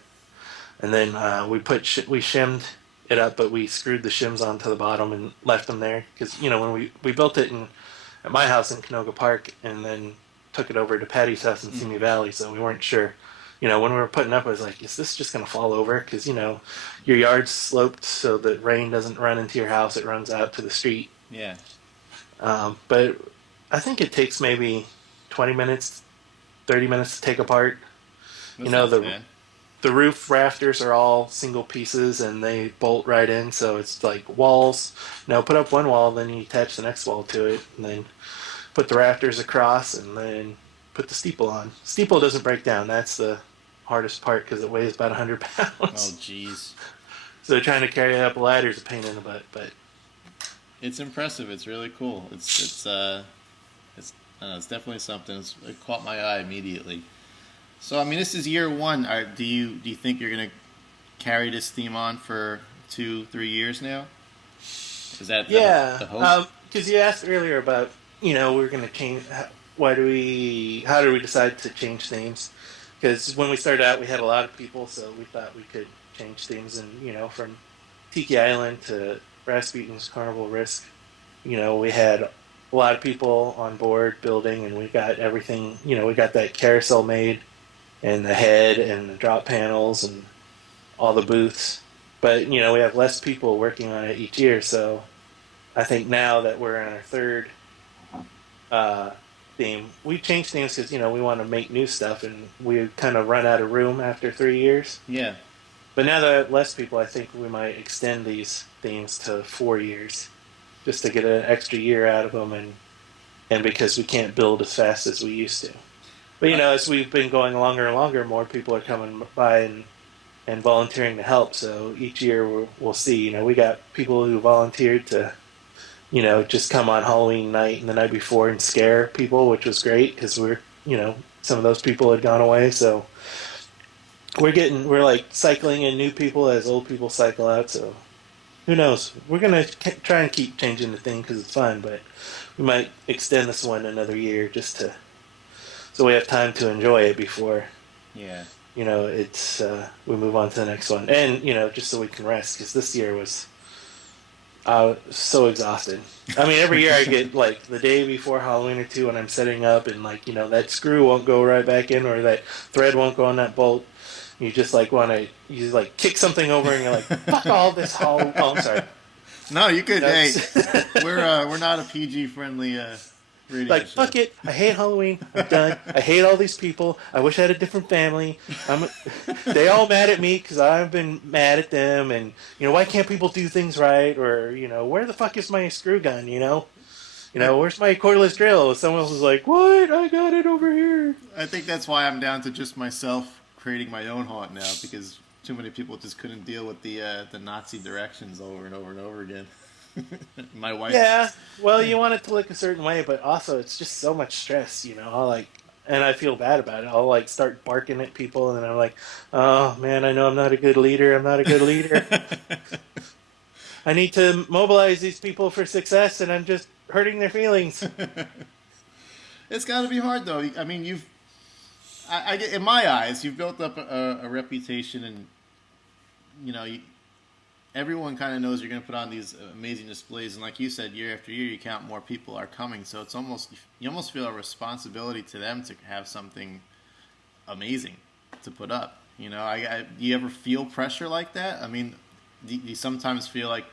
And then we shimmed it up, but we screwed the shims onto the bottom and left them there because when we built it at my house in Canoga Park, and then took it over to Patty's house in Simi Valley, so we weren't sure. When we were putting up, I was like, is this just going to fall over? Because, your yard's sloped so that rain doesn't run into your house. It runs out to the street. Yeah. But I think it takes maybe 20 minutes, 30 minutes to take apart. The roof rafters are all single pieces, and they bolt right in. So it's like walls. Put up one wall, then you attach the next wall to it, and then put the rafters across, and then put the steeple on. Steeple doesn't break down. That's the hardest part because it weighs about 100 pounds. Oh, jeez. So trying to carry it up a ladder is a pain in the butt, but it's impressive. It's really cool. It's definitely something. It caught my eye immediately. So this is year 1. Do you think you're gonna carry this theme on for 2-3 years now? Is that the hope? Because you asked earlier about we're gonna change. How do we decide to change themes? Because when we started out, we had a lot of people, so we thought we could change themes, and from Tiki Island to Rasputin's Carnival Risk, we had a lot of people on board building, and we got everything. We got that carousel made, and the head, and the drop panels, and all the booths. But we have less people working on it each year, so I think now that we're in our third uh, theme, we changed things because we want to make new stuff, and we kind of run out of room after 3 years. Yeah. But now that less people, I think we might extend these themes to 4 years, just to get an extra year out of them, and because we can't build as fast as we used to. But as we've been going longer and longer, more people are coming by and volunteering to help. So each year we'll see. We got people who volunteered to just come on Halloween night and the night before and scare people, which was great because some of those people had gone away. So we're like cycling in new people as old people cycle out. So who knows? We're gonna try and keep changing the thing because it's fun, but we might extend this one another year just to so we have time to enjoy it before Yeah. it's we move on to the next one, and just so we can rest because this year was so exhausted. I mean, every year I get like the day before Halloween or two, and I'm setting up, and like that screw won't go right back in, or that thread won't go on that bolt. You just like want to you like kick something over, and you're like, "Fuck all this Halloween." Oh, I'm sorry. No, you could. Hey, we're not a PG friendly radio Like, show. fuck it. I hate Halloween. I'm done. I hate all these people. I wish I had a different family. They all mad at me because I've been mad at them. And, why can't people do things right? Or, where the fuck is my screw gun, Where's my cordless drill? Someone else is like, what? I got it over here. I think that's why I'm down to just myself creating my own haunt now, because too many people just couldn't deal with the Nazi directions over and over and over again. My wife. Yeah, well, you want it to look a certain way, but also it's just so much stress, I'll like, and I feel bad about it. I'll like start barking at people, and I'm like, oh man, I know I'm not a good leader. I'm not a good leader. I need to mobilize these people for success, and I'm just hurting their feelings. It's got to be hard though. I mean, in my eyes, you've built up a reputation, and you know, you, everyone kind of knows you're going to put on these amazing displays, and like you said, year after year, you count more people are coming, so it's almost you almost feel a responsibility to them to have something amazing to put up. Do you ever feel pressure like that? I mean, do you sometimes feel like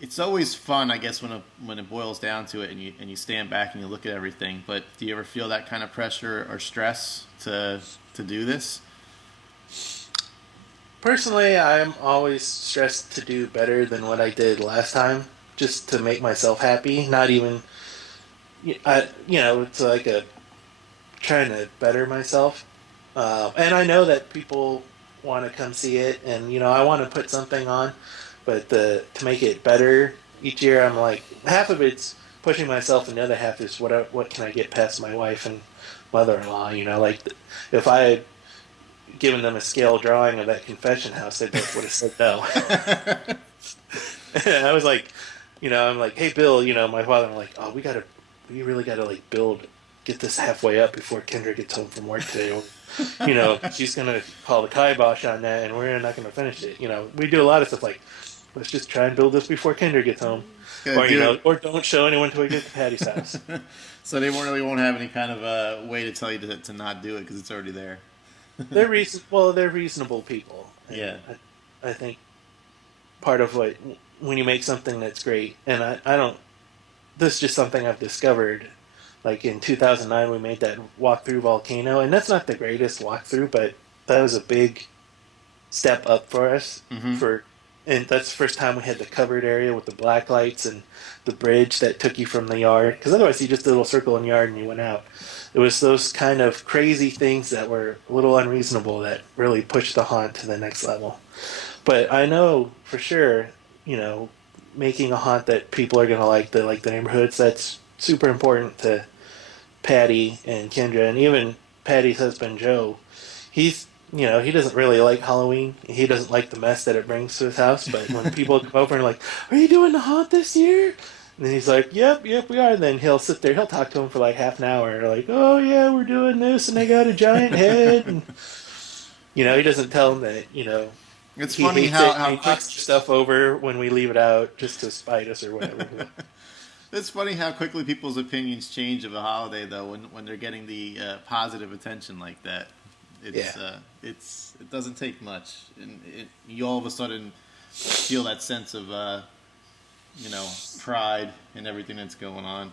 it's always fun, I guess, when it boils down to it, and you stand back and you look at everything. But do you ever feel that kind of pressure or stress to do this? Personally, I'm always stressed to do better than what I did last time, just to make myself happy. Not even, it's like a trying to better myself. And I know that people want to come see it, and I want to put something on, but to make it better each year, I'm like half of it's pushing myself, and the other half is what can I get past my wife and mother-in-law. Like if I had given them a scale drawing of that confession house, they both would have said no. And I was like, I'm like, hey Bill, my father, I'm like, oh, we really gotta like get this halfway up before Kendra gets home from work today. She's gonna call the kibosh on that, and we're not gonna finish it. We do a lot of stuff like, let's just try and build this before Kendra gets home, or don't show anyone until we get to Patty's house. So they really won't have any kind of way to tell you to not do it because it's already there. They're they're reasonable people. Yeah, I think part of when you make something that's great, and I don't. This is just something I've discovered. Like in 2009, we made that walkthrough volcano, and that's not the greatest walkthrough, but that was a big step up for us. Mm-hmm. And that's the first time we had the covered area with the black lights and the bridge that took you from the yard. Because otherwise, you just did a little circle in the yard and you went out. It was those kind of crazy things that were a little unreasonable that really pushed the haunt to the next level. But I know for sure, making a haunt that people are going to like the neighborhoods, that's super important to Patty and Kendra, and even Patty's husband Joe. He's he doesn't really like Halloween. He doesn't like the mess that it brings to his house. But when people come over and like, "Are you doing the haunt this year?" And then he's like, "Yep, we are." And then he'll sit there. He'll talk to him for like half an hour. Like, "Oh yeah, we're doing this, and they got a giant head." And he doesn't tell him that It's he funny hates it. how And he quick knocks stuff over when we leave it out just to spite us or whatever. It's funny how quickly people's opinions change of a holiday, though, when they're getting the positive attention like that. Yeah. It doesn't take much, and you all of a sudden feel that sense of pride in everything that's going on.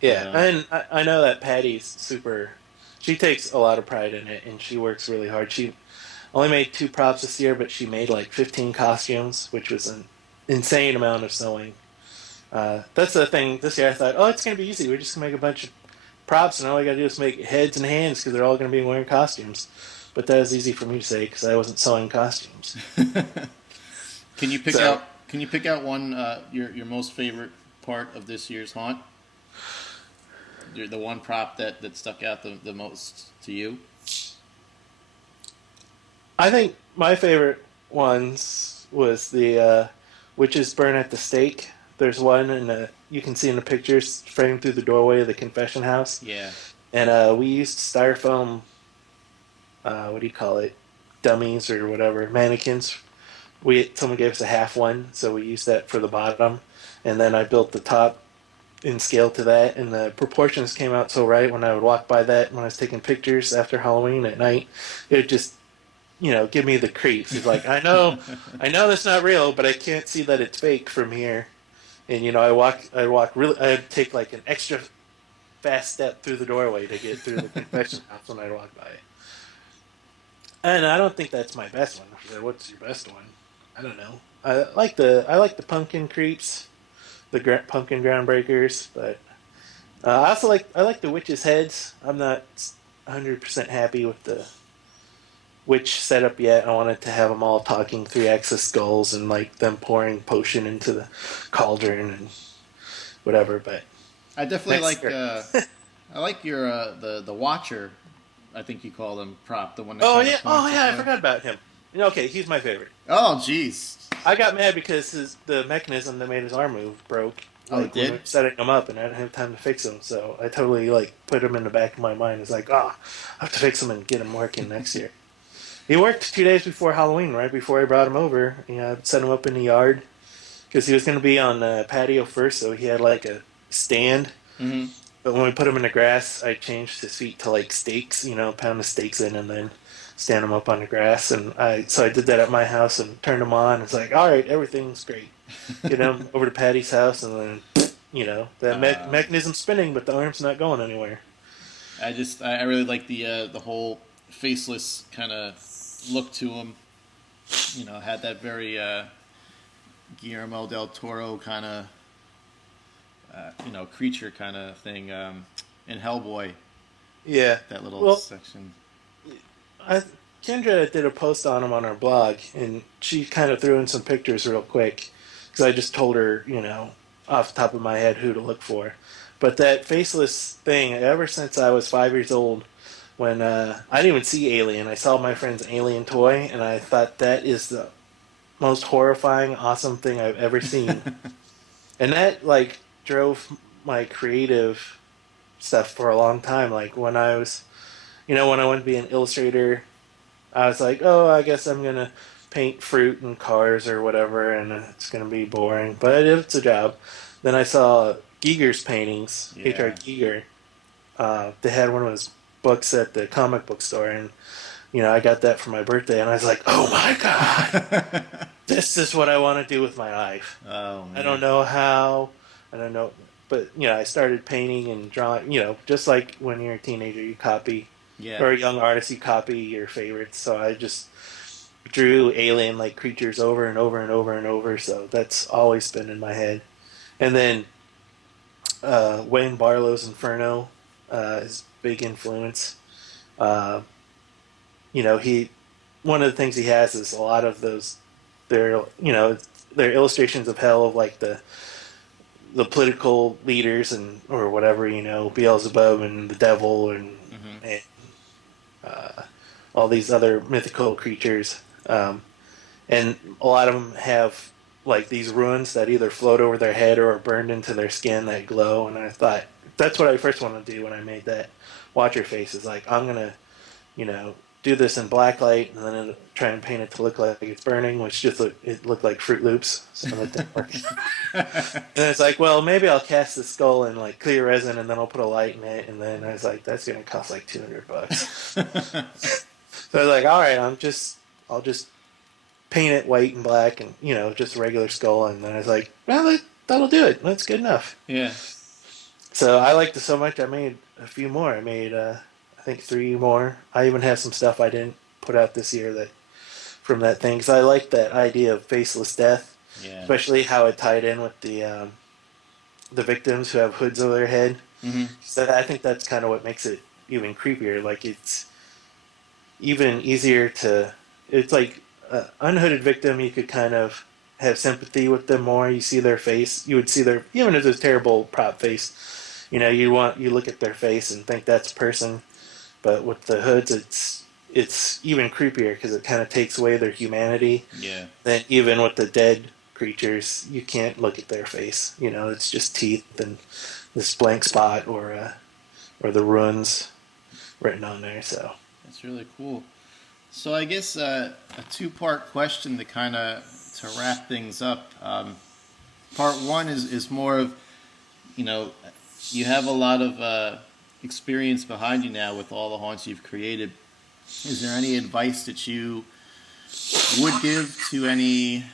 But Yeah, and I know that Patty's super. She takes a lot of pride in it, and she works really hard. She only made 2 props this year, but she made like 15 costumes, which was an insane amount of sewing. That's the thing. This year I thought, oh, it's gonna be easy. We're just gonna make a bunch of props, and all we gotta do is make heads and hands because they're all gonna be wearing costumes. But that was easy for me to say because I wasn't sewing costumes. can you pick So out can you pick out one your most favorite part of this year's haunt? The one prop that stuck out the most to you? I think my favorite ones was the witches burn at the stake. There's one, and you can see in the pictures framed through the doorway of the confession house. Yeah. And we used styrofoam, what do you call it, dummies or whatever, mannequins. Someone gave us a half one, so we used that for the bottom, and then I built the top in scale to that, and the proportions came out so right when I would walk by that when I was taking pictures after Halloween at night. It would just give me the creeps. He's like, I know that's not real, but I can't see that it's fake from here. And I walk really, I'd take like an extra fast step through the doorway to get through the confession house when I walk by. And I don't think that's my best one. What's your best one? I don't know. I like the pumpkin creeps, the pumpkin groundbreakers, but I like the witches' heads. I'm not 100% happy with the witch setup yet. I wanted to have them all talking 3-axis skulls and like them pouring potion into the cauldron and whatever. But I definitely next like. year. I like your the Watcher. I think you call him prop, the one that Oh kind of yeah, points. I forgot about him. Okay, he's my favorite. Oh, jeez. I got mad because the mechanism that made his arm move broke. Oh, it Like when we did? were setting him up, and I didn't have time to fix him, so I totally like put him in the back of my mind. It's like, I have to fix him and get him working next year. He worked 2 days before Halloween, right before I brought him over. I set him up in the yard because he was going to be on the patio first, so he had like a stand. Mm-hmm. But when we put him in the grass, I changed his feet to like stakes, pound the stakes in and then stand him up on the grass. And so I did that at my house and turned him on. It's like, all right, everything's great. Get him over to Patty's house, and then, that mechanism's spinning, but the arm's not going anywhere. I really like the whole faceless kind of look to him. Had that very Guillermo del Toro kind of creature kind of thing in Hellboy. Yeah. That little section. Kendra did a post on him on our blog, and she kind of threw in some pictures real quick because I just told her, off the top of my head who to look for. But that faceless thing, ever since I was 5 years old, when I didn't even see Alien, I saw my friend's Alien toy, and I thought that is the most horrifying, awesome thing I've ever seen. And that like drove my creative stuff for a long time. Like when I was, when I wanted to be an illustrator, I was like, oh, I guess I'm gonna paint fruit and cars or whatever, and it's gonna be boring, but it's a job. Then I saw Giger's paintings, Yeah. H.R. Giger. They had one of his books at the comic book store, and I got that for my birthday, and I was like, oh my god, this is what I want to do with my life. Oh, man. I don't know how, I don't know, but I started painting and drawing. Just like when you're a teenager, you copy, or a young artist, you copy your favorites. So I just drew alien like creatures over and over and over and over. So that's always been in my head. And then Wayne Barlow's Inferno is a big influence. He one of the things he has is a lot of those. They're illustrations of hell of like the political leaders or whatever, Beelzebub and the devil and all these other mythical creatures, and a lot of them have like these runes that either float over their head or are burned into their skin that glow. And I thought that's what I first wanted to do when I made that Watcher face. Is like I'm gonna, do this in black light and then try and paint it to look like it's burning, which it looked like Fruit Loops, so that didn't work. And it's like, well, maybe I'll cast the skull in like clear resin and then I'll put a light in it. And then I was like, that's gonna cost like $200. So I was like, all right, I'll just paint it white and black and just a regular skull. And then I was like, well, that'll do it. That's good enough. Yeah. So I liked it so much, I made a few more. I made, I think 3 more. I even have some stuff I didn't put out this year that from that thing, because I like that idea of faceless death, Yeah. especially how it tied in with the victims who have hoods over their head. Mm-hmm. So I think that's kind of what makes it even creepier. Like it's even easier to. It's like an unhooded victim. You could kind of have sympathy with them more. You see their face. You would see their even if it's a terrible prop face. You look at their face and think that's a person. But with the hoods, it's even creepier because it kind of takes away their humanity. Yeah. Then even with the dead creatures, you can't look at their face. It's just teeth and this blank spot or the runes written on there. So that's really cool. So I guess a 2-part question to wrap things up. Part 1 is more of, you have a lot of experience behind you now with all the haunts you've created. Is there any advice that you would give to any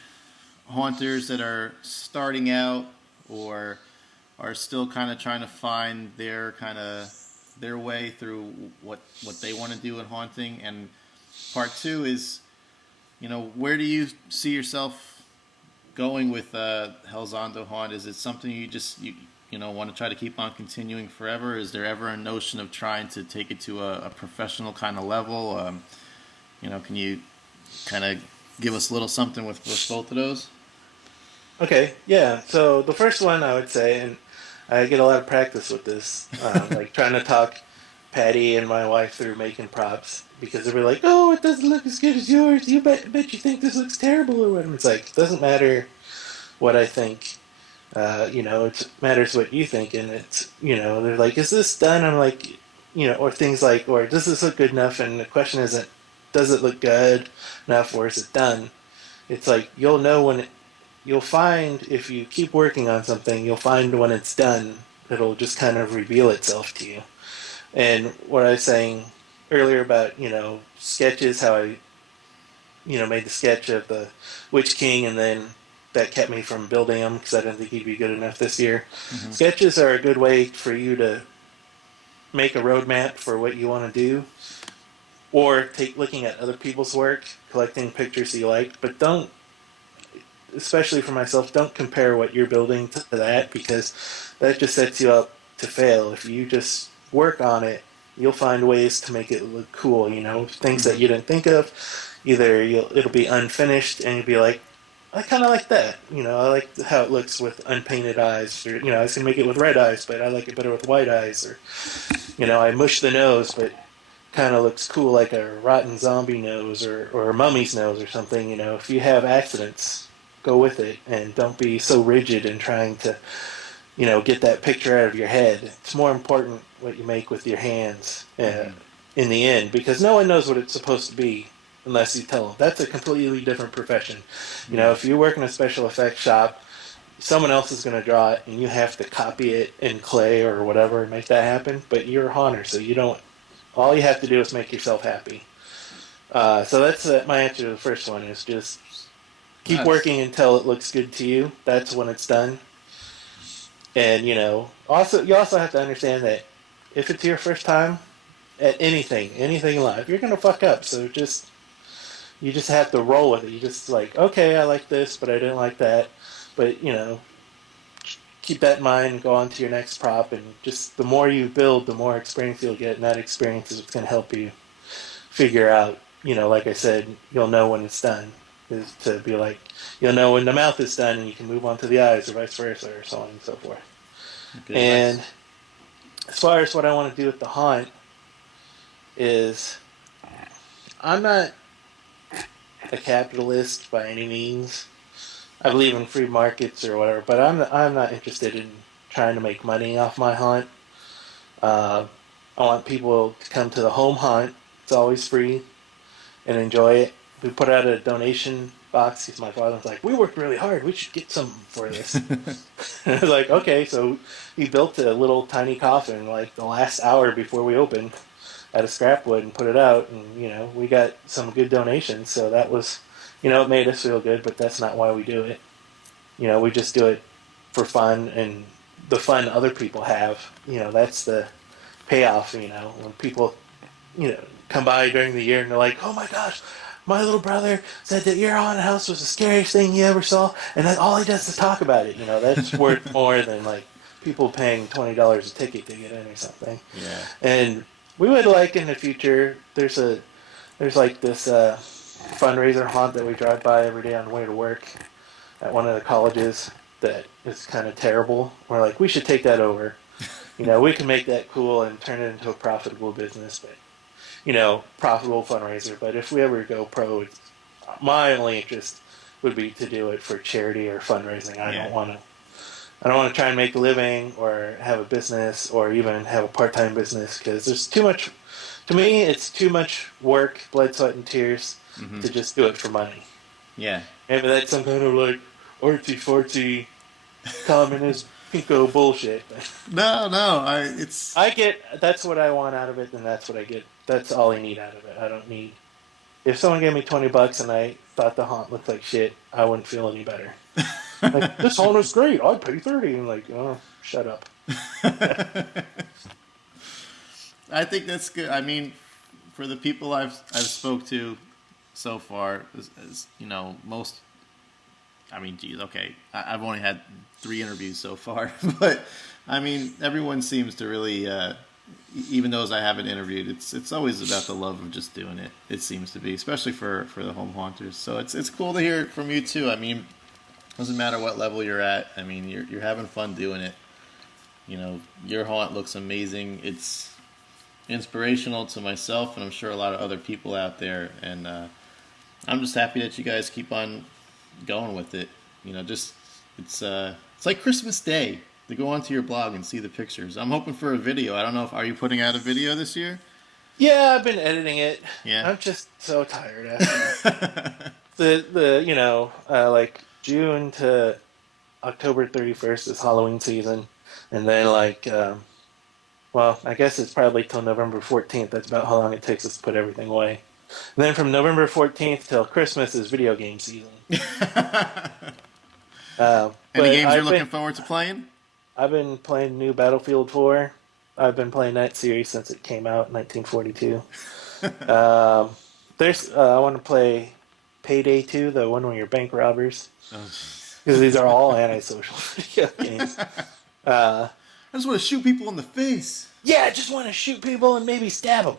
haunters that are starting out or are still kind of trying to find their way through what they want to do in haunting? And part 2 is, where do you see yourself going with Hell's Hondo Haunt? Is it something you just want to try to keep on continuing forever? Is there ever a notion of trying to take it to a professional kind of level? Can you kind of give us a little something with both of those? Okay, yeah. So the first one I would say, and I get a lot of practice with this, like trying to talk Patty and my wife through making props because they were like, "Oh, it doesn't look as good as yours. You bet you think this looks terrible or whatever." It's like it doesn't matter what I think. It matters what you think, and they're like, "Is this done?" I'm like, or things like, or does this look good enough? And the question isn't, does it look good enough, or is it done? It's like you'll find if you keep working on something, you'll find when it's done, it'll just kind of reveal itself to you. And what I was saying earlier about sketches, how I made the sketch of the Witch King, and then that kept me from building them because I didn't think he'd be good enough this year. Mm-hmm. Sketches are a good way for you to make a roadmap for what you want to do, or looking at other people's work, collecting pictures you like, but don't, especially for myself, don't compare what you're building to that because that just sets you up to fail. If you just work on it, you'll find ways to make it look cool, things that you didn't think of. Either it'll be unfinished and you'll be like, I kind of like that. I like how it looks with unpainted eyes. Or, I was going to make it with red eyes, but I like it better with white eyes. Or, I mushed the nose, but kind of looks cool like a rotten zombie nose or a mummy's nose or something. If you have accidents, go with it and don't be so rigid in trying to, get that picture out of your head. It's more important what you make with your hands in the end because no one knows what it's supposed to be unless you tell them. That's a completely different profession. If you work in a special effects shop, someone else is going to draw it, and you have to copy it in clay or whatever and make that happen. But you're a haunter, so you don't. All you have to do is make yourself happy. So that's my answer to the first one: is just keep working until it looks good to you. That's when it's done. And you also have to understand that if it's your first time at anything in life, you're going to fuck up. So you just have to roll with it. You just like, okay, I like this, but I didn't like that. But, keep that in mind and go on to your next prop. And just the more you build, the more experience you'll get. And that experience is what's going to help you figure out, like I said, you'll know when it's done. Is to be like, you'll know when the mouth is done and you can move on to the eyes or vice versa or so on and so forth. Okay, and as far as what I want to do with the haunt is I'm not a capitalist by any means. I believe in free markets or whatever, but I'm not interested in trying to make money off my haunt. I want people to come to the home haunt. It's always free. and enjoy it. We put out a donation box because my father was like, "We worked really hard. We should get something for this." And I was like, "Okay." So he built a little tiny coffin like the last hour before we opened out of scrap wood and put it out, and we got some good donations. So that was, it made us feel good. But that's not why we do it. We just do it for fun and the fun other people have. That's the payoff. When people come by during the year and they're like, "Oh my gosh, my little brother said that your haunted house was the scariest thing he ever saw," and then all he does is talk about it. That's worth more than like people paying $20 a ticket to get in or something. Yeah. And we would like in the future. There's like this fundraiser haunt that we drive by every day on the way to work at one of the colleges that is kind of terrible. We're like, we should take that over. We can make that cool and turn it into a profitable business, but profitable fundraiser. But if we ever go pro, my only interest would be to do it for charity or fundraising. I don't want to. I don't want to try and make a living or have a business or even have a part-time business because there's too much. To me, it's too much work, blood, sweat, and tears to just do it for money. Yeah. Maybe that's some kind of like artsy-fartsy communist pinko bullshit. No, I get that's what I want out of it, and that's what I get. That's all I need out of it. I don't need. If someone gave me $20 and I thought the haunt looked like shit, I wouldn't feel any better. Like, this haunt is great. I'd pay 30. And like, oh, shut up. I think that's good. I mean, for the people I've spoke to so far, as most. I mean, geez, okay. I've only had 3 interviews so far, but I mean, everyone seems to really, even those I haven't interviewed, it's always about the love of just doing it. It seems to be, especially for the home haunters. So it's cool to hear it from you too. I mean, doesn't matter what level you're at. I mean, you're having fun doing it. Your haunt looks amazing. It's inspirational to myself, and I'm sure a lot of other people out there. And I'm just happy that you guys keep on going with it. It's like Christmas Day to go onto your blog and see the pictures. I'm hoping for a video. I don't know if are you putting out a video this year? Yeah, I've been editing it. Yeah. I'm just so tired after like June to October 31st is Halloween season, and then well, I guess it's probably till November 14th. That's about how long it takes us to put everything away. And then from November 14th till Christmas is video game season. Any games you're looking forward to playing? I've been playing new Battlefield 4. I've been playing that series since it came out in 1942. I want to play Payday 2, the one where you're bank robbers. Because these are all antisocial video games. I just want to shoot people in the face. Yeah, I just want to shoot people and maybe stab them.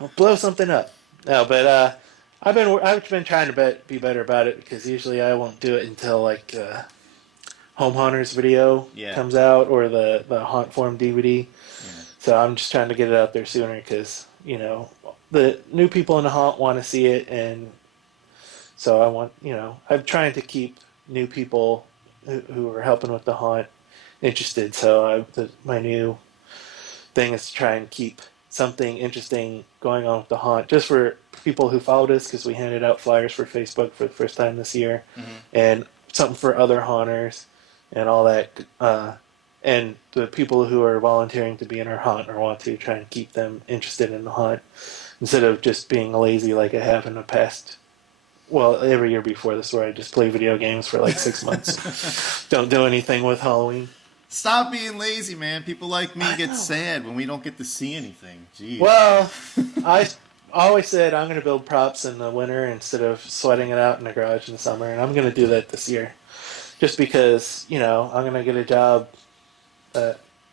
I'll blow something up. No, but I've been trying to be better about it because usually I won't do it until like Home Hunters video comes out or the Haunt Forum DVD. Yeah. So I'm just trying to get it out there sooner because the new people in the haunt want to see it, and so I want I'm trying to keep new people who are helping with the haunt interested. So my new thing is to try and keep something interesting going on with the haunt, just for people who followed us, because we handed out flyers for Facebook for the first time this year, and something for other haunters and all that. And the people who are volunteering to be in our haunt or want to try and keep them interested in the haunt instead of just being lazy like I have in the past. Well, every year before this, where I just play video games for like 6 months. Don't do anything with Halloween. Stop being lazy, man. People like me get sad when we don't get to see anything. Jeez. Well, I always said I'm going to build props in the winter instead of sweating it out in the garage in the summer, and I'm going to do that this year. Just because, I'm going to get a job,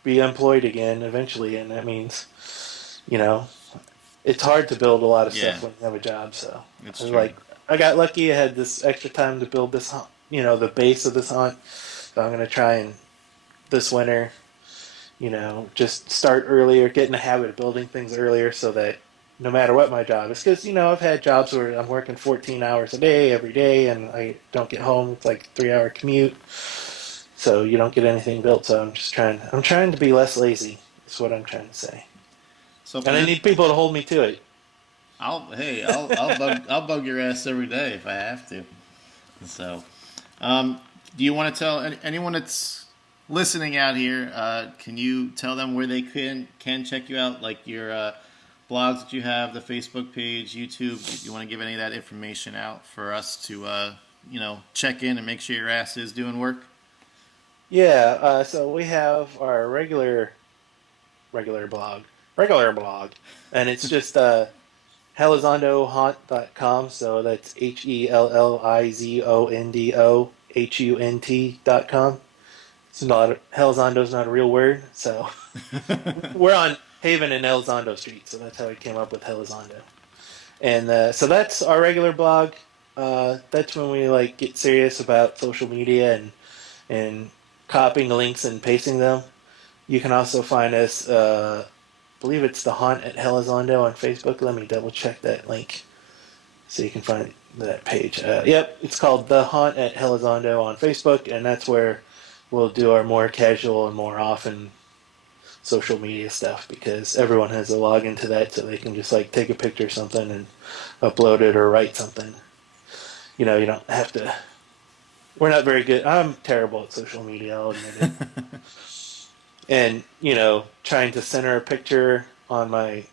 be employed again eventually, and that means, it's hard to build a lot of stuff when you have a job. So it's true. I got lucky. I had this extra time to build this, the base of this haunt. So I'm going to try and this winter, just start earlier, get in the habit of building things earlier so that no matter what my job is, because, I've had jobs where I'm working 14 hours a day every day and I don't get home. It's like a 3-hour commute. So you don't get anything built. So I'm trying to be less lazy is what I'm trying to say. And I need people to hold me to it. I'll bug your ass every day if I have to. So, um, do you want to tell anyone that's listening out here? Can you tell them where they can check you out, like your blogs that you have, the Facebook page, YouTube? If you want to give any of that information out for us to check in and make sure your ass is doing work. Yeah, so we have our regular blog, regular blog, and it's just hellizondohunt.com. So that's HELLIZONDOHUNT.com. It's not Helizondo's not a real word, so we're on Haven and Elizondo Street, so that's how we came up with Helizondo. And so that's our regular blog. That's when we like get serious about social media and copying links and pasting them. You can also find us. I believe it's the Haunt at Helizondo on Facebook. Let me double check that link so you can find that page. Yep, it's called the Haunt at Helizondo on Facebook, and that's where we'll do our more casual and more often social media stuff because everyone has a login to that, so they can just like take a picture of something and upload it or write something. You don't have to. We're not very good. I'm terrible at social media, I'll admit it. And, trying to center a picture on my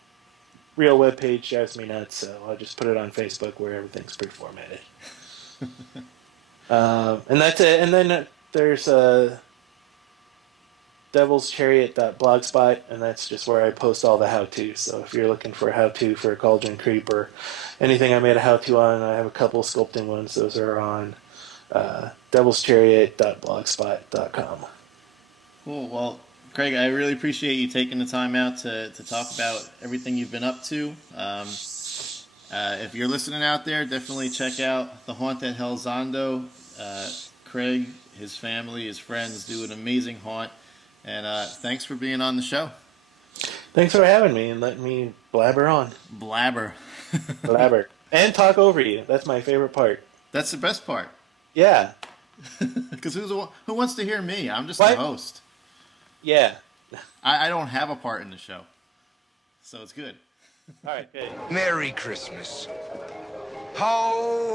real web page drives me nuts, so I'll just put it on Facebook where everything's pre-formatted. And that's it. And then there's Devils Chariot.blogspot, and that's just where I post all the how-tos. So if you're looking for a how-to for a Cauldron Creep or anything I made a how-to on, I have a couple sculpting ones. Those are on devilschariot.blogspot.com. Cool. Well, Craig, I really appreciate you taking the time out to talk about everything you've been up to. If you're listening out there, definitely check out the Haunt at Helizondo. Craig, his family, his friends do an amazing haunt. And thanks for being on the show. Thanks for having me and letting me blabber on. Blabber. Blabber. And talk over you. That's my favorite part. That's the best part. Yeah. Because who wants to hear me? I'm just the host. Yeah. I don't have a part in the show. So it's good. All right, good. Merry Christmas. Ho,